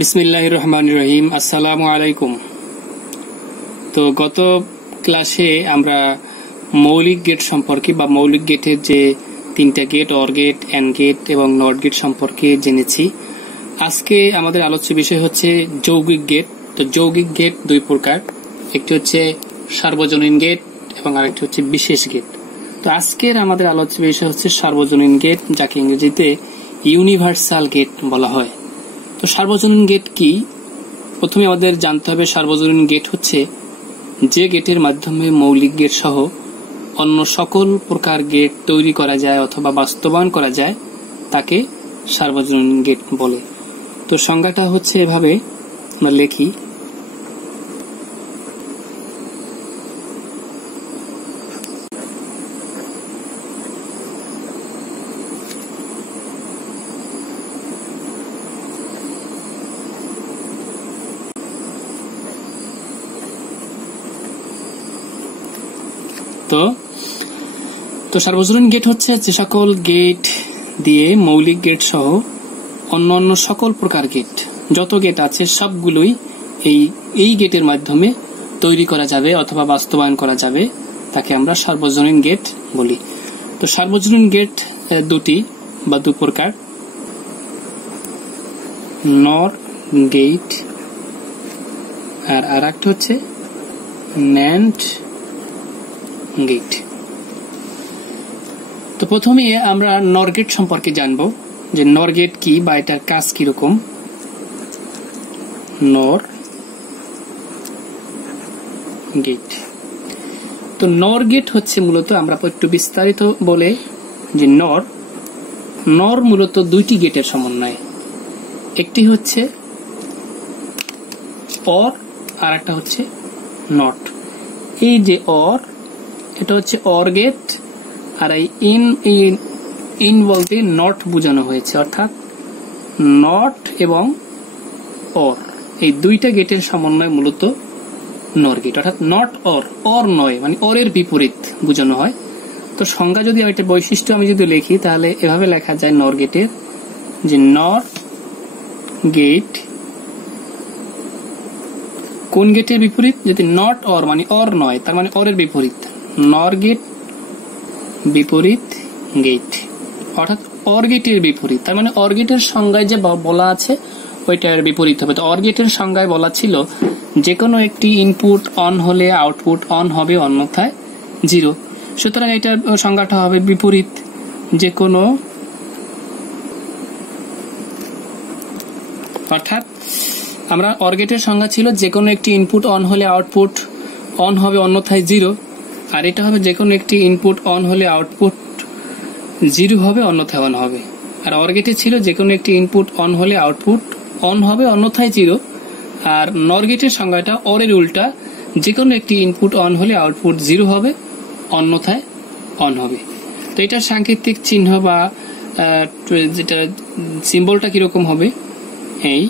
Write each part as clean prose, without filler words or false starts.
বিসমিল্লাহির রহমানির রহিম। আসসালামু আলাইকুম। তো গত ক্লাসে আমরা মৌলিক গেট সম্পর্কে বা মৌলিক গেটের যে তিনটা gate, or gate, and gate এবং নট গেট সম্পর্কে জেনেছি। আজকে আমাদের আলোচ্য বিষয় হচ্ছে যৌগিক গেট। তো যৌগিক গেট দুই প্রকার, একটি হচ্ছে সার্বজনীন গেট এবং আরেকটি হচ্ছে বিশেষ গেট। তো আজকের আমাদের আলোচ্য বিষয় হচ্ছে সার্বজনীন গেট, যাকে ইংরেজিতে ইউনিভার্সাল গেট বলা হয়। তো সার্বজনীন গেট কি? প্রথমে আমাদের জানতে হবে সার্বজনীন গেট হচ্ছে যে গেটের মাধ্যমে মৌলিক গেট সহ অন্য সকল প্রকার গেট তৈরি করা যায় অথবা বাস্তবায়ন করা যায়, তাকে সার্বজনীন গেট বলে। তো সংজ্ঞাটা হচ্ছে এভাবে আমরা লিখি। তো সার্বজনীন গেট হচ্ছে যে সকল গেট দিয়ে মৌলিক গেট সহ অন্যান্য সকল প্রকার গেট, যত গেট আছে সবগুলোই এই গেটের মাধ্যমে তৈরি করা যাবে অথবা বাস্তবায়ন করা যাবে, তাকে আমরা সার্বজনীন গেট বলি। তো সার্বজনীন গেট দুটি বা দু প্রকার, নর গেট আর আরেকটা হচ্ছে ন্যান্ড গেট। তো প্রথমে আমরা নর গেট সম্পর্কে জানবো যে নর গেট কি বা এটার কাজ কিরকম। নর গেট, তো নর গেট হচ্ছে মূলত, আমরা একটু বিস্তারিত বলে যে নর মূলত দুইটি গেটের সমন্বয়। একটি হচ্ছে অর আর একটা হচ্ছে নট। এই যে অর, এটা হচ্ছে অর গেট, আর এই ইন বলতে নট বোঝানো হয়েছে, অর্থাৎ নট এবং অর এই দুইটা গেটের সমন্বয় মূলত নর গেট, অর্থাৎ নট অর নয়, মানে অরের বিপরীত বোঝানো হয়। তো সংজ্ঞা যদি একটা বৈশিষ্ট্য আমি যদি লিখি, তাহলে এভাবে লেখা যায় নর গেটের, যে নর গেট কোন গেটের বিপরীত? যদি নট অর মানে অর নয়, তার মানে অরের বিপরীত। নর গেট বিপরীত গেট, অর্থাৎ অর গেটের বিপরীত, তার মানে অর গেটের সংজ্ঞায় যে বলা আছে ওইটার বিপরীত হবে। তো অর গেটের সংজ্ঞায় বলা ছিল যে কোনো একটি ইনপুট অন হলে আউটপুট অন হবে, অন্যথায় জিরো। সুতরাং এটার সংজ্ঞাটা হবে বিপরীত। যে কোনো, অর্থাৎ আমরা অর গেটের সংজ্ঞা ছিল যে কোনো একটি ইনপুট অন হলে আউটপুট অন হবে, অন্যথায় জিরো। আর এটা হবে যে কোনো একটি ইনপুট অন হলে আউটপুট জিরো হবে, অন্যথায় অন হবে। আর অর গেটে ছিল যে কোনো একটি ইনপুট অন হলে আউটপুট অন হবে, অন্যথায় জিরো। আর নর গেটের সংজ্ঞাটা অরের উল্টা, যে কোনো একটি ইনপুট অন হলে আউটপুট জিরো হবে, অন্যথায় অন হবে। তো এটার সাংকেতিক চিহ্ন বা যেটা সিম্বলটা কিরকম হবে, এই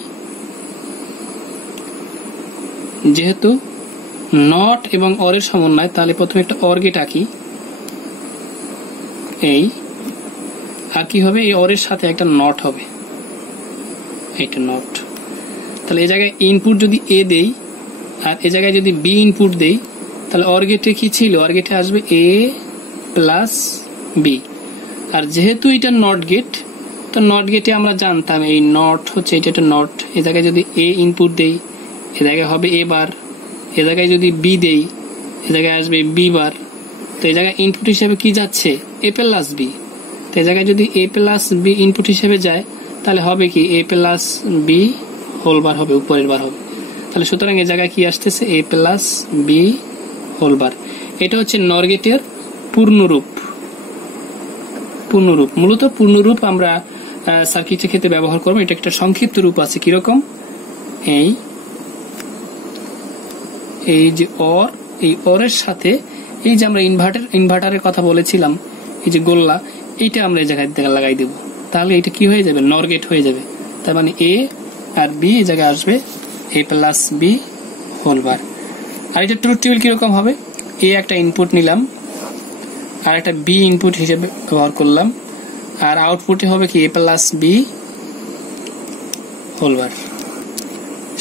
যেহেতু নট এবং অরের সমন্বয়, তাহলে প্রথমে একটা অর গেট আঁকি, এই আর কি হবে, এই অরের সাথে একটা নট হবে, এইটা নট। তাহলে এই জায়গায় ইনপুট যদি এ দেই আর এ জায়গায় যদি বি ইনপুট দেই, তাহলে অর গেটে কি ছিল? অর গেটে আসবে এ প্লাস বি। আর যেহেতু এটা নট গেট, তো নট গেটে আমরা জানতাম এই নট হচ্ছে এটা একটা নট। এ জায়গায় যদি এ ইনপুট দেই, এ জায়গায় হবে এ বার। এ জায়গায় যদি বি দেই, এ জায়গায় আসবে বি বার। তো এই জায়গায় ইনপুট হিসেবে কি যাচ্ছে? এ প্লাস বি। তো এই জায়গায় যদি এ প্লাস বি ইনপুট হিসেবে যায়, তাহলে হবে কি এ প্লাস বি হোল বার হবে, উপরের বার হবে। তাহলে সুতরাং এই জায়গায় কি আসতেছে? এ প্লাস বি হোল বার। এটা হচ্ছে নর গেটের পূর্ণরূপ। মূলত পূর্ণরূপ আমরা সার্কিটের ক্ষেত্রে ব্যবহার করবো। এটা একটা সংক্ষিপ্ত রূপ আছে, কিরকম? এই যে অর, এই অরের সাথে এই যে আমরা ইনভার্টারের কথা বলেছিলাম, এই যে গোল্লা, এইটা আমরা এই জায়গায় লাগাই দেব, তাহলে এটা কি হয়ে যাবে? নর গেট হয়ে যাবে। তার মানে এ আর বি এই জায়গায় আসবে এ প্লাস বি হোল বার। আর এটা ট্রুথ টেবিল কিরকম হবে? এ একটা ইনপুট নিলাম আর একটা বি ইনপুট হিসেবে ব্যবহার করলাম, আর আউটপুটে হবে কি a plus B whole bar.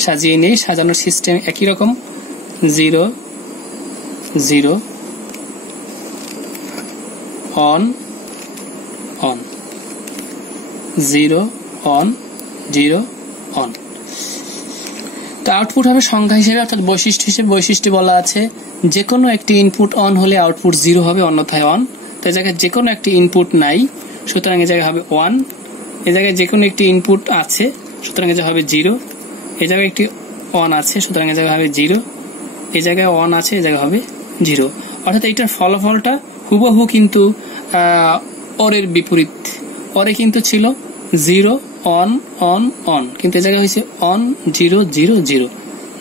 সাজিয়ে নেই। সাজানোর সিস্টেম একই রকম, 0 0 অন অন, 0 অন 0 অন। তো আউটপুট হবে সংখ্যা হিসেবে, অর্থাৎ বৈশিষ্ট্য হিসেবে। বৈশিষ্ট্য বলা আছে যে কোনো একটি ইনপুট অন হলে আউটপুট 0 হবে, অন্যথায় অন। তো এই জায়গায় যে কোনো একটি ইনপুট নাই, সুতরাং এই জায়গায় হবে 1। এই জায়গায় যে কোনো একটি ইনপুট আছে, সুতরাং এই জায়গায় হবে 0। এই জায়গায় একটি অন আছে, সুতরাং এই জায়গায় হবে 0। এই জায়গায় অন আছে, এই জায়গায় হবে 0। অর্থাৎ এইটার ফলাফলটা হুবহু কিন্তু অরের বিপরীত। অরে কিন্তু ছিল 0 অন অন অন, কিন্তু এই জায়গায় হয়েছে অন 0 0 0,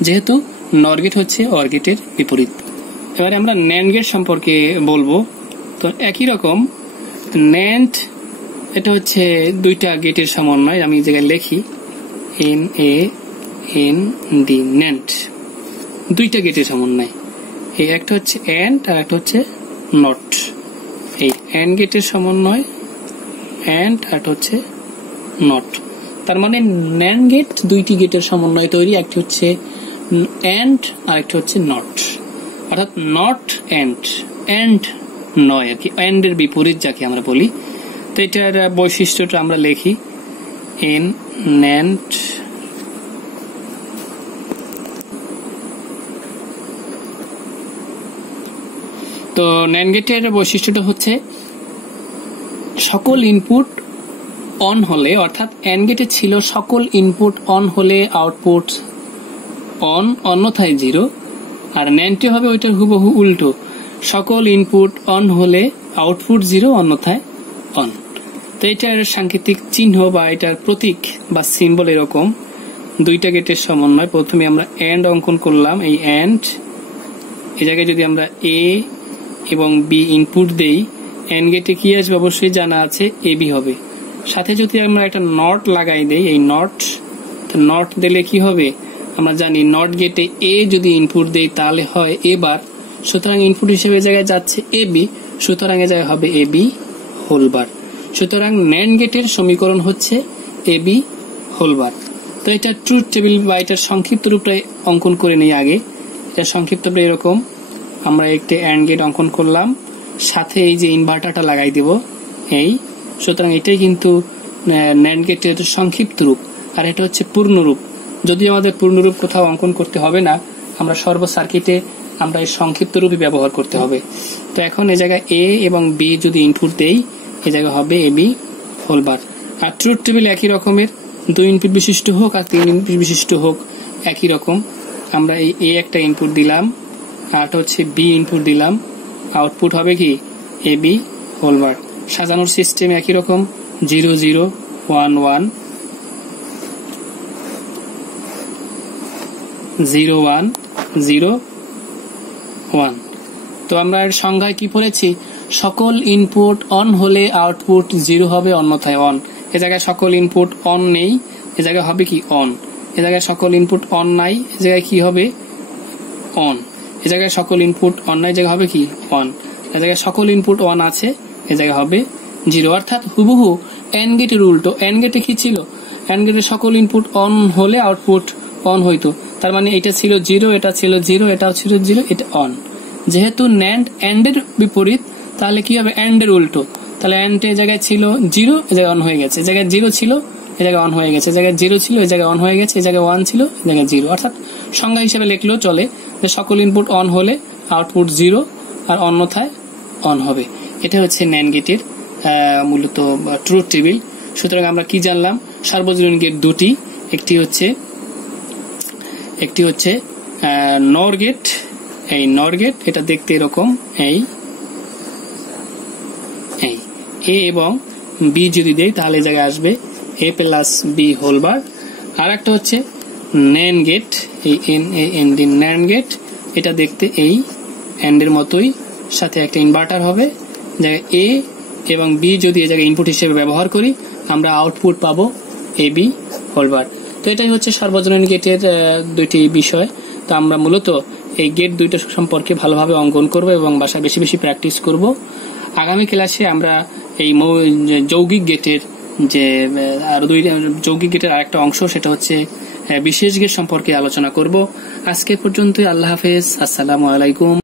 যেহেতু নর গেট হচ্ছে অর গেটের বিপরীত। এবারে আমরা ন্যান্ড গেট সম্পর্কে বলবো। তো একই রকম ন্যান্ড, এটা হচ্ছে দুইটা গেটের সমন্বয়। আমি এই জায়গায় লিখি NAND, ন্যান্ড, দুইটা গেটের সমন্বয়। এই একটা হচ্ছে এন্ড আর একটা হচ্ছে নট। এই এন্ড গেটের সমন্বয় এন্ড আর হচ্ছে নট। তার মানে ন্যান্ড গেট দুইটি গেটের সমন্বয় তৈরি, একটি হচ্ছে এন্ড আর একটা হচ্ছে নট। অর্থাৎ নট এন্ড, এন্ড নয় আর কি, এন্ড এর বিপরীত যাকে আমরা বলি। তো এটার বৈশিষ্ট্যটা আমরা লিখি NAND। তো ন্যান্ড গেটের বৈশিষ্ট্যটা হচ্ছে সকল ইনপুট অন হলে, অর্থাৎ এন্ড গেটে ছিল সকল ইনপুট অন হলে আউটপুট অন, অন্যথায় 0। আর ন্যান্ডে হবে ওইটার হুবহু উল্টো, সকল ইনপুট অন হলে আউটপুট 0, অন্যথায় অন। তো এটার সাংকেতিক চিহ্ন বা এটার প্রতীক বা সিম্বল এরকম, দুইটা গেটের সমন্বয়। প্রথমে আমরা এন্ড অঙ্কন করলাম, এই এন্ড। এই জায়গায় যদি আমরা এ এবং বি ইনপুট দেই, এন্ড গেটে কি আসবে অবশ্যই জানা আছে, এবি হবে। সাথে যদি আমরা একটা নট লাগাই দেই, এই নট, নট দিলে কি হবে আমরা জানি, নট গেটে এ যদি ইনপুট দেই তাহলে হয় এ বার, সুতরাং ইনপুট হিসেবে জায়গায় যাচ্ছে এবি, সুতরাং এ জায়গায় হবে এবি হোল বার। সুতরাং ন্যান্ড গেটের সমীকরণ হচ্ছে এবি হোল বার। তো এটা ট্রুথ টেবিল বা এটার সংক্ষিপ্ত রূপটা অঙ্কন করে নেই আগে। এটা সংক্ষিপ্ত রূপে এরকম, আমরা একটা অ্যান্ড গেট অঙ্কন করলাম, সাথে এই যে ইনভার্টারটা লাগাই দেব এই। সুতরাং এটাই কিন্তু ন্যান্ড গেটের সংক্ষিপ্ত রূপ, আর এটা হচ্ছে পূর্ণরূপ। যদি আমাদের পূর্ণরূপ কোথাও অঙ্কন করতে হবে না, আমরা সর্ব সার্কিটে আমরা এই সংক্ষিপ্ত রূপই ব্যবহার করতে হবে। তো এখন এই জায়গায় এ এবং বি যদি ইনপুট দেই, এই জায়গায় হবে এবি হোল বার। আর ট্রুথ টেবিল একই রকমের, 2 ইনপুট বিশিষ্ট হোক আর 3 ইনপুট বিশিষ্ট হোক একই রকম। আমরা এই এ একটা ইনপুট দিলাম, আর হচ্ছে বি ইনপুট দিলাম, আউটপুট হবে কি এবি হোল বার। সাজানোর সিস্টেম একই রকম, 0 0 1 1 0 1 0 1। তো আমরা এর সংজ্ঞায় কি পড়েছি, সকল ইনপুট অন হলে আউটপুট 0 হবে, অন্যথায় অন। এ জায়গায় সকল ইনপুট অন নেই, এ জায়গায় হবে কি অন। এ জায়গায় সকল ইনপুট অন নাই, এ জায়গায় কি হবে অন। এ জায়গায় সকল ইনপুট অন নাই, জায়গায় হবে কি অন। এ জায়গায় সকল ইনপুট অন আছে, এ জায়গায় হবে 0। অর্থাৎ হুবহু এন্ড গেটের উল্টো। এন্ড গেটে কি ছিল, এন্ড গেটে সকল ইনপুট অন হলে আউটপুট অন হইতো। তার মানে এটা ছিল 0, এটা ছিল 0, এটাও ছিল 0, এটা অন। যেহেতু ন্যান্ড এন্ডের বিপরীত, তাহলে কি হবে এন্ডের উল্টো। তাহলে এন্ড এ জায়গায় ছিল 0, এ জায়গায় অন হয়ে গেছে। এ জায়গায় 0 ছিল, এ জায়গায় অন হয়ে গেছে। এ জায়গায় 0 ছিল, এ জায়গায় অন হয়ে গেছে। এ জায়গায় 1 ছিল, এ জায়গায় 0। অর্থাৎ সংজ্ঞা হিসেবে লিখলেও চলে যে সকল ইনপুট অন হলে আউটপুট 0 আর অন্যথায় অন হবে। এটা হচ্ছে ন্যান্ড গেটের মূলত ট্রুথ টেবিল। সুতরাং আমরা কি জানলাম, সার্বজনীন গেট দুটি, একটি হচ্ছে নর গেট। এই নর গেট এটা দেখতে এরকম, এই এ এবং বি যদি দেই তাহলে এই জায়গায় আসবে এ প্লাস বি হোল বার। আর একটা হচ্ছে ন্যান্ড গেট, এই NAND ন্যান্ড গেট, এটা দেখতে এই এন্ডের মতোই, সাথে একটা ইনভার্টার হবে। জায়গায় এ এবং বি যদি এই জায়গায় ইনপুট হিসেবে ব্যবহার করি, আমরা আউটপুট পাবো এবি হোল বার। তো এটাই হচ্ছে সার্বজনীন গেটের দুইটি বিষয়। তো আমরা মূলত এই গেট দুইটা সম্পর্কে ভালোভাবে অঙ্কন করব এবং বাসায় বেশি বেশি প্র্যাকটিস করব। আগামী ক্লাসে আমরা এই যৌগিক গেটের যে আরো দুইটা যৌগিক গেটের আরেকটা অংশ, সেটা হচ্ছে বিশেষ গেট সম্পর্কে আলোচনা করব। আজকে পর্যন্ত আল্লাহ হাফেজ, আসসালামু আলাইকুম।